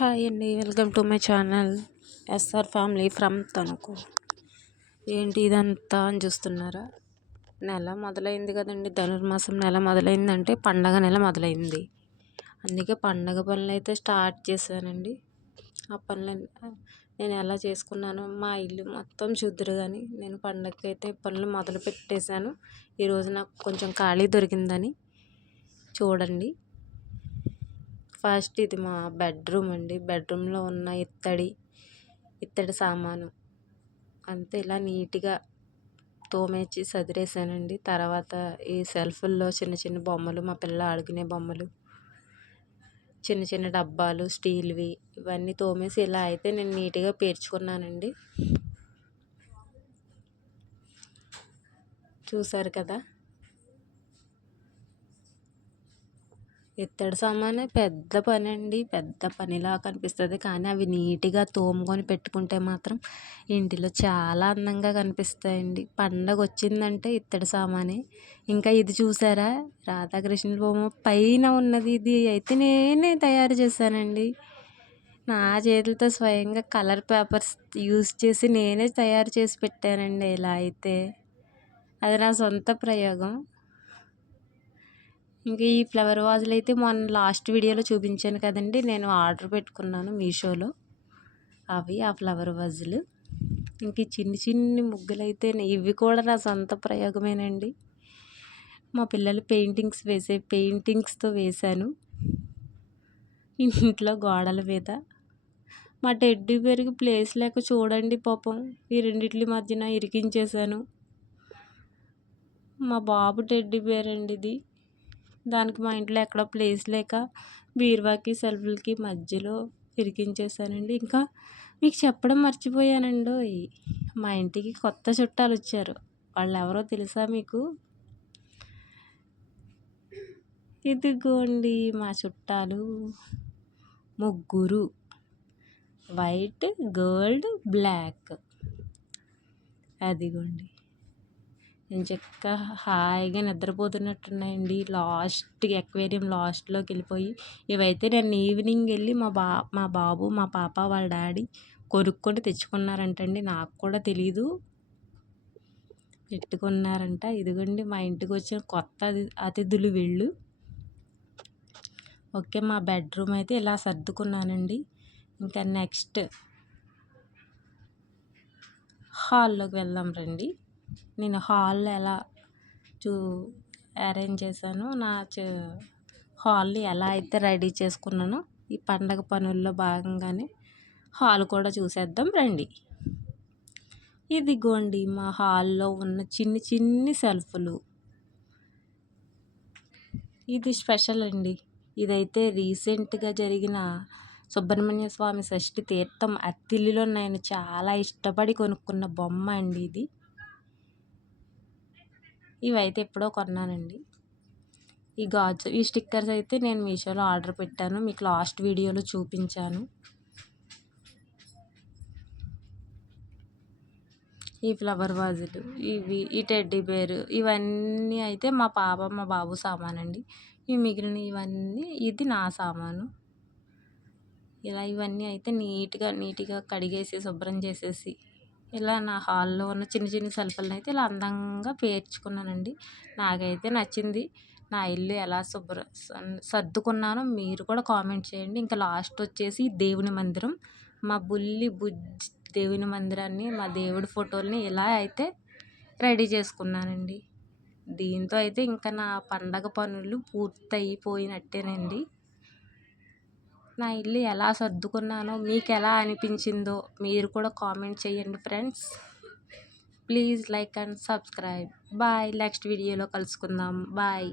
Hi అండి, welcome to my channel SR family from Tanuku. ఏంటి ఇదంతా అని చూస్తున్నారా? నెల మొదలైంది కదండి, ధనుర్మాసం నెల మొదలైందంటే పండగ నెల మొదలైంది. అందుకే పండగ పనులు అయితే స్టార్ట్ చేశానండి. ఆ పనులు నేను ఎలా చేసుకున్నాను, మా ఇల్లు మొత్తం చూద్దురు కానీ నేను పండగకి అయితే పనులు మొదలు పెట్టేశాను. ఈరోజు నాకు కొంచెం ఖాళీ దొరికిందని చూడండి. ఫస్ట్ ఇది మా బెడ్రూమ్ అండి. బెడ్రూమ్లో ఉన్న ఇత్తడి సామాను అంతే ఇలా నీట్గా తోమేసి సదిరేసానండి. తర్వాత ఈ సెల్ఫుల్లో చిన్న చిన్న బొమ్మలు, మా పిల్ల ఆడుకునే బొమ్మలు, చిన్న చిన్న డబ్బాలు స్టీల్వి ఇవన్నీ తోమేసి ఇలా అయితే నేను నీట్గా పేర్చుకున్నానండి. చూసారు కదా, ఇత్తడి సామాను పెద్ద పని అండి, పెద్ద పనిలా కనిపిస్తుంది. కానీ అవి నీట్గా తోముకొని పెట్టుకుంటే మాత్రం ఇంటిలో చాలా అందంగా కనిపిస్తాయండి. పండగ వచ్చిందంటే ఇత్తడి సామానే. ఇంకా ఇది చూసారా, రాధాకృష్ణుల బొమ్మ పైన ఉన్నది. ఇది అయితే నేనే తయారు చేశానండి. నా చేతులతో స్వయంగా కలర్ పేపర్స్ యూజ్ చేసి నేనే తయారు చేసి పెట్టానండి. ఇలా అయితే అది నా సొంత ప్రయోగం. ఇంకా ఈ ఫ్లవర్ వాజులు అయితే మొన్న లాస్ట్ వీడియోలో చూపించాను కదండి, నేను ఆర్డర్ పెట్టుకున్నాను మీషోలో. అవి ఆ ఫ్లవర్ వాజులు. ఇంక చిన్ని చిన్ని ముగ్గులు అయితే ఇవి కూడా నా సొంత ప్రయోగమేనండి. మా పిల్లలు పెయింటింగ్స్తో వేశాను ఇంట్లో గోడల మీద. మా టెడ్డీ బేర్కి ప్లేస్ లేక చూడండి పాపం ఈ రెండిట్ల మధ్యన ఇరికించేశాను. మా బాబు టెడ్డీ బేర్ అండి ఇది. దానికి మా ఇంట్లో ఎక్కడో ప్లేస్ లేక బీరువాకి సెల్ఫ్లకి మధ్యలో ఇరికించేసానండి. ఇంకా మీకు చెప్పడం మర్చిపోయానండి, మా ఇంటికి కొత్త చుట్టాలు వచ్చారు. వాళ్ళు ఎవరో తెలుసా మీకు? ఇదిగోండి మా చుట్టాలు ముగ్గురు, వైట్, గోల్డ్, బ్లాక్. అదిగోండి చక్క హాయిగా నిద్రపోతున్నట్టున్నాయండి. ఎక్వేరియం లాస్ట్లోకి వెళ్ళిపోయి. ఇవైతే నేను ఈవినింగ్ వెళ్ళి మా బాబు మా పాప వాళ్ళ డాడీ కొనుక్కొని తెచ్చుకున్నారంటండి. నాకు కూడా తెలీదు, పెట్టుకున్నారంట. ఇదిగోండి మా ఇంటికి వచ్చిన కొత్త అతిథులు వీళ్ళు. ఓకే, మా బెడ్రూమ్ అయితే ఇలా సర్దుకున్నానండి. ఇంకా నెక్స్ట్ హాల్లోకి వెళ్దాం రండి. నేను హాల్లో ఎలా అరేంజ్ చేశాను, హాల్ని ఎలా అయితే రెడీ చేసుకున్నానో ఈ పండగ పనుల్లో భాగంగానే హాల్ కూడా చూసేద్దాం రండి. ఇదిగోండి మా హాల్లో ఉన్న చిన్ని చిన్ని సెల్ఫ్లు. ఇది స్పెషల్ అండి. ఇదైతే రీసెంట్గా జరిగిన సుబ్రహ్మణ్య స్వామి షష్ఠి తీర్థం అత్తిల్లిలో నేను చాలా ఇష్టపడి కొనుక్కున్న బొమ్మ అండి ఇది. ఇవైతే ఎప్పుడో కొన్నానండి. ఈ స్టిక్కర్స్ అయితే నేను మీషోలో ఆర్డర్ పెట్టాను, మీకు లాస్ట్ వీడియోలో చూపించాను. ఈ ఫ్లవర్ వాజులు, ఈ టెడ్డీ బేరు, ఇవన్నీ అయితే మా పాప మా బాబు సామానండి. మిగిలిన ఇవన్నీ ఇది నా సామాను. ఇలా ఇవన్నీ అయితే నీట్గా కడిగేసి శుభ్రం చేసేసి ఇలా నా హాల్లో ఉన్న చిన్న చిన్న సెల్ఫ్లను అయితే ఇలా అందంగా పేర్చుకున్నానండి. నాకైతే నచ్చింది. నా ఇల్లు ఎలా సర్దుకున్నానో మీరు కూడా కామెంట్ చేయండి. ఇంకా లాస్ట్ వచ్చేసి దేవుని మందిరం, మా బుజ్జి దేవుని మందిరాన్ని, మా దేవుడి ఫోటోల్ని ఇలా అయితే రెడీ చేసుకున్నానండి. దీంతో అయితే ఇంకా నా పండగ పనులు పూర్తయిపోయినట్టేనండి. నా ఇల్లు ఎలా సర్దుకున్నానో మీకు ఎలా అనిపించిందో మీరు కూడా కామెంట్ చేయండి friends. Please like and subscribe. Bye, next వీడియోలో కలుసుకుందాం. బాయ్.